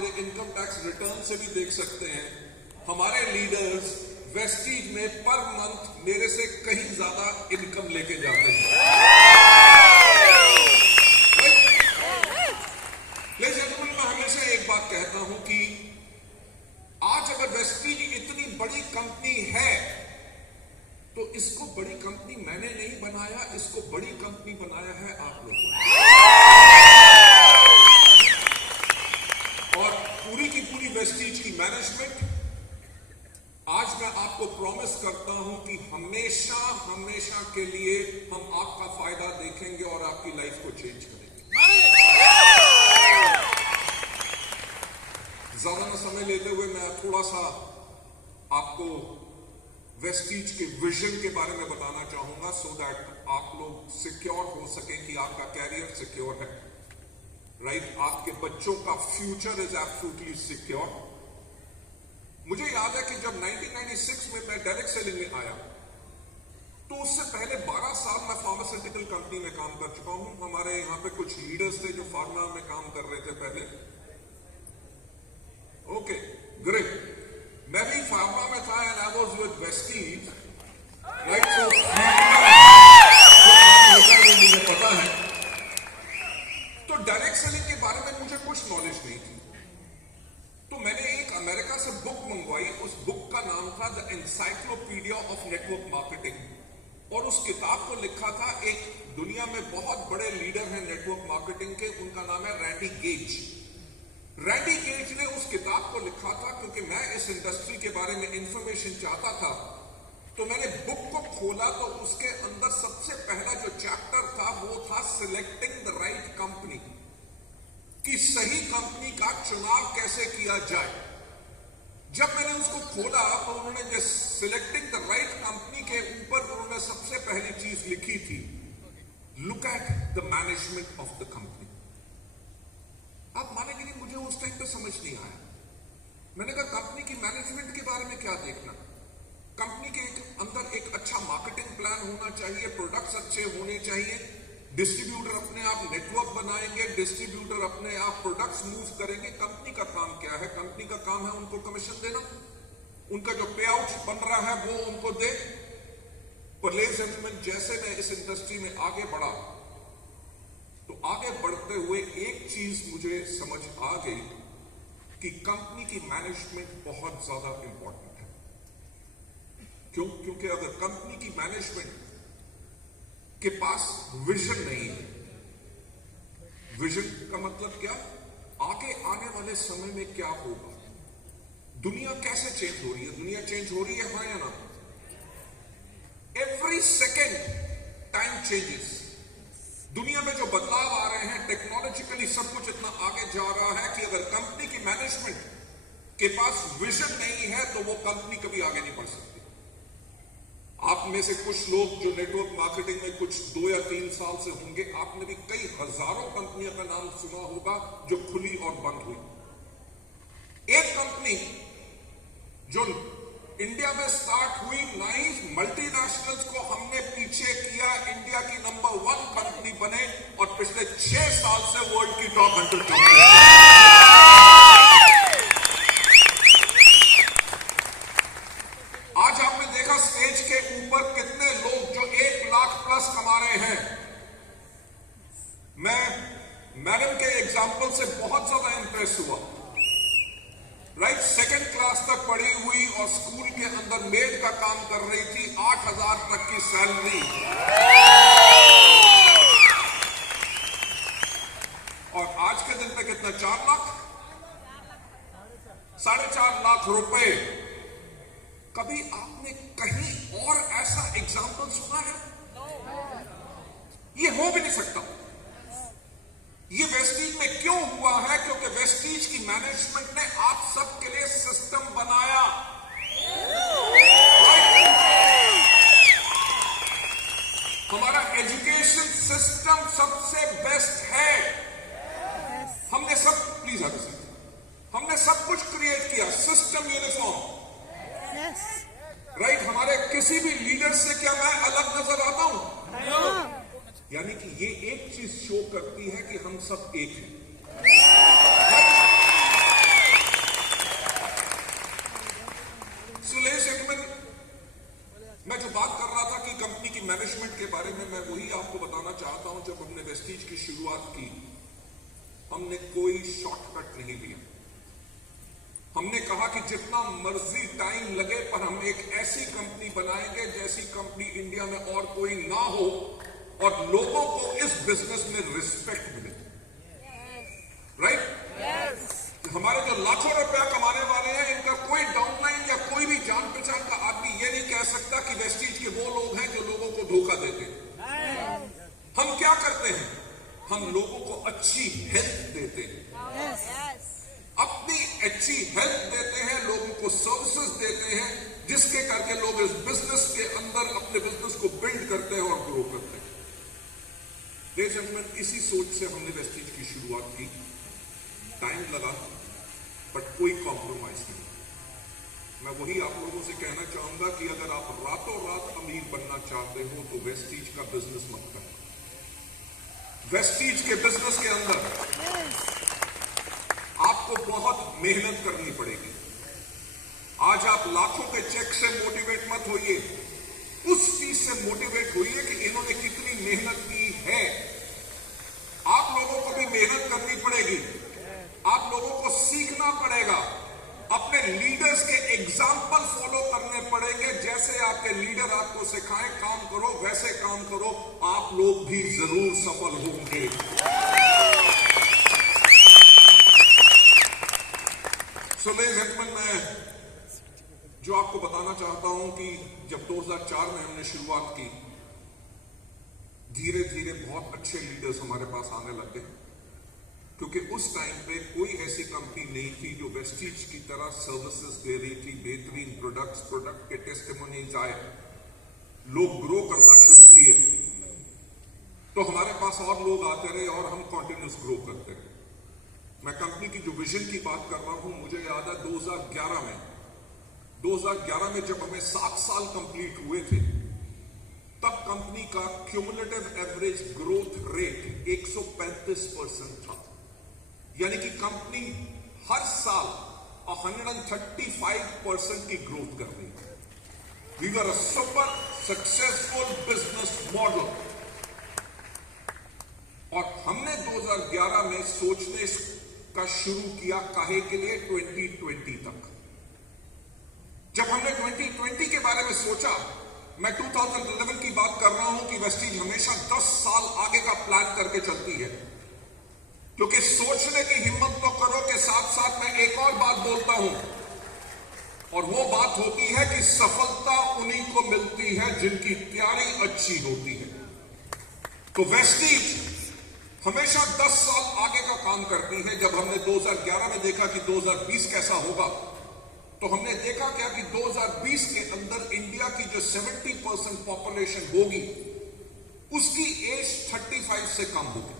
मेरे income tax return से भी देख सकते हैं, हमारे लीडर्स वेस्टीज में पर मंथ मेरे से कहीं ज्यादा इनकम लेके जाते हैं। लेकिन मैं हमेशा एक बात कहता हूं कि आज अगर वेस्टीज इतनी बड़ी कंपनी है तो इसको बड़ी कंपनी मैंने नहीं बनाया, इसको बड़ी कंपनी बनाया है आप लोगों ने। और पूरी की पूरी वेस्टीज की मैनेजमेंट, आज मैं आपको प्रॉमिस करता हूं कि हमेशा हमेशा के लिए हम आपका फायदा देखेंगे और आपकी लाइफ को चेंज करेंगे। ज्यादा न समय लेते हुए मैं थोड़ा सा आपको वेस्टीज के विजन के बारे में बताना चाहूंगा, सो दैट आप लोग सिक्योर हो सके कि आपका कैरियर सिक्योर है, राइट? आपके बच्चों का फ्यूचर इज एब्सोल्युटली सिक्योर। मुझे याद है कि जब 1996 में मैं डायरेक्ट सेलिंग में आया तो उससे पहले 12 साल मैं फार्मास्यूटिकल कंपनी में काम कर चुका हूं। हमारे यहां पे कुछ लीडर्स थे जो फार्मा में काम कर रहे थे पहले। Okay, great. मैं भी फार्मा में था and I was with Vestige, right? So मुझे पता है। तो डायरेक्ट सेलिंग के बारे में मुझे कुछ नॉलेज नहीं थी, तो मैंने एक अमेरिका से बुक मंगवाई। उस बुक का नाम था the encyclopedia of network marketing, और उस किताब को लिखा था एक दुनिया में बहुत बड़े लीडर हैं नेटवर्क मार्केटिंग के, उनका नाम है रैंडी गेज। रैंडी गेज ने उस किताब को लिखा था क्योंकि मैं इस इंडस्ट्री के बारे में इंफॉर्मेशन चाहता था। तो मैंने बुक को खोला तो उसके अंदर सबसे पहला जो चैप्टर था वो था सिलेक्टिंग द राइट कंपनी, कि सही कंपनी का चुनाव कैसे किया जाए। जब मैंने उसको खोला तो उन्होंने जो सिलेक्टिंग द राइट कंपनी के ऊपर उन्होंने सबसे पहली चीज लिखी थी, look at the management of the company. आप मानेंगे नहीं, मुझे उस टाइम पे समझ नहीं आया। मैंने कहा कंपनी की मैनेजमेंट के बारे में क्या देखना, कंपनी के अंदर एक अच्छा मार्केटिंग प्लान होना चाहिए, प्रोडक्ट्स अच्छे होने चाहिए, डिस्ट्रीब्यूटर अपने आप नेटवर्क बनाएंगे, डिस्ट्रीब्यूटर अपने आप प्रोडक्ट्स मूव करेंगे। कंपनी का काम क्या है? कंपनी का काम है उनको कमीशन देना, उनका जो पे आउट बन रहा है वो उनको दे। पर लेडीज एंड जेंटलमैन, जैसे मैं इस इंडस्ट्री में आगे बढ़ा तो आगे बढ़ते हुए एक चीज मुझे समझ आ गई कि कंपनी की मैनेजमेंट बहुत ज्यादा इंपॉर्टेंट है। क्यों? क्योंकि अगर कंपनी की मैनेजमेंट के पास विजन नहीं है, विजन का मतलब क्या? आगे आने वाले समय में क्या होगा, दुनिया कैसे चेंज हो रही है, दुनिया चेंज हो रही है, हाँ या ना? Every second time changes. दुनिया में जो बदलाव आ रहे हैं, टेक्नोलॉजिकली सब कुछ इतना आगे जा रहा है कि अगर कंपनी की मैनेजमेंट के पास विजन नहीं है तो वो कंपनी कभी आगे नहीं बढ़ सकती। आप में से कुछ लोग जो नेटवर्क मार्केटिंग में कुछ 2 या 3 साल से होंगे, आपने भी कई हजारों कंपनियों का नाम सुना होगा जो खुली और बंद हुई। एक कंपनी जो इंडिया में स्टार्ट हुई, नई मल्टीनेशनल्स को हमने पीछे किया, इंडिया की नंबर 1 कंपनी बने और पिछले 6 साल से वर्ल्ड की टॉप 100 कंपनी। आज आपने देखा स्टेज के ऊपर कितने लोग जो 1 लाख प्लस कमा रहे हैं। मैं मैडम के एग्जाम्पल से बहुत ज्यादा इंप्रेस हुआ, राइट? 2nd क्लास तक पढ़ी हुई और स्कूल के अंदर मेड का काम कर रही थी, 8,000 तक की सैलरी, और आज के दिन पे कितना? 4 लाख, 4.5 लाख रुपए। कभी आपने कहीं और ऐसा एग्जाम्पल सुना है? ये हो भी नहीं सकता। ये वेस्टीज में क्यों हुआ है? क्योंकि वेस्टीज की मैनेजमेंट ने आप सबके लिए सिस्टम बनाया। हमारा एजुकेशन सिस्टम सबसे बेस्ट है। हमने सब, प्लीज हमने सब कुछ क्रिएट किया, सिस्टम यूनिफॉर्म, राइट? हमारे किसी भी लीडर से क्या मैं अलग नजर आता हूं? यानी कि ये एक चीज शो करती है कि हम सब एक हैं। हमने कोई शॉर्टकट नहीं लिया। हमने कहा कि जितना मर्जी टाइम लगे पर हम एक ऐसी कंपनी बनाएंगे जैसी कंपनी इंडिया में और कोई ना हो और लोगों को इस बिजनेस में रिस्पेक्ट मिले। राइट? हमारे जो लाखों रुपया कमाने वाले हैं, इनका कोई डाउनलाइन या कोई भी जान पहचान का आदमी ये नहीं कह सकता कि वेस्टीज के वो लोग हैं जो लोगों को धोखा देते हैं। हम क्या करते हैं? हम लोगों को अच्छी हेल्थ देते हैं, अपनी अच्छी हेल्थ देते हैं, लोगों को सर्विसेज देते हैं, जिसके करके लोग इस बिजनेस के अंदर अपने बिजनेस को बिल्ड करते हैं और ग्रो करते हैं। लेडीज एंड जेंटलमैन, इसी सोच से हमने वेस्टीज की शुरुआत की। टाइम लगा, बट कोई कॉम्प्रोमाइज नहीं। मैं वही आप लोगों से कहना चाहूंगा कि अगर आप रातों रात अमीर बनना चाहते हो तो वेस्टीज का बिजनेस मत करना। वेस्टीज के बिजनेस के अंदर आपको बहुत मेहनत करनी पड़ेगी। आज आप लाखों के चेक से मोटिवेट मत होइए, उस चीज से मोटिवेट होइए कि इन्होंने कितनी मेहनत की है। आप लोगों को भी मेहनत करनी पड़ेगी, आप लोगों को सीखना पड़ेगा, अपने लीडर्स के एग्जाम्पल फॉलो करने पड़ेंगे। जैसे आपके लीडर आपको सिखाएं काम करो, वैसे काम करो, आप लोग भी जरूर सफल होंगे। सो लेडीज एंड जेंटलमैन, मैं जो आपको बताना चाहता हूं कि जब 2004 में हमने शुरुआत की, धीरे धीरे बहुत अच्छे लीडर्स हमारे पास आने लग गए, क्योंकि उस टाइम पे कोई ऐसी कंपनी नहीं थी जो वेस्टीज की तरह सर्विसेज दे रही थी, बेहतरीन प्रोडक्ट के टेस्टिमोनीज आए, लोग ग्रो करना शुरू किए, तो हमारे पास और लोग आते रहे और हम कंटिन्यूस ग्रो करते रहे। मैं कंपनी की जो विजन की बात कर रहा हूं, मुझे याद है 2011 में जब हमें 7 साल कंप्लीट हुए थे, तब कंपनी का क्यूमुलेटिव एवरेज ग्रोथ रेट 135% था। यानी कि कंपनी हर साल 135% की ग्रोथ कर रही है। We were a super successful business model. और हमने 2011 में सोचने का शुरू किया काहे के लिए? 2020 तक। जब हमने 2020 के बारे में सोचा, मैं 2011 की बात कर रहा हूं कि वेस्टीज हमेशा 10 साल आगे का प्लान करके चलती है, क्योंकि सोचने की हिम्मत तो करो के साथ साथ मैं एक और बात बोलता हूं, और वो बात होती है कि सफलता उन्हीं को मिलती है जिनकी तैयारी अच्छी होती है। तो वेस्टीज हमेशा 10 साल आगे का काम करती है। जब हमने 2011 में देखा कि 2020 कैसा होगा, तो हमने देखा क्या कि 2020 के अंदर इंडिया की जो 70% पॉपुलेशन होगी, उसकी एज 35 से कम होगी।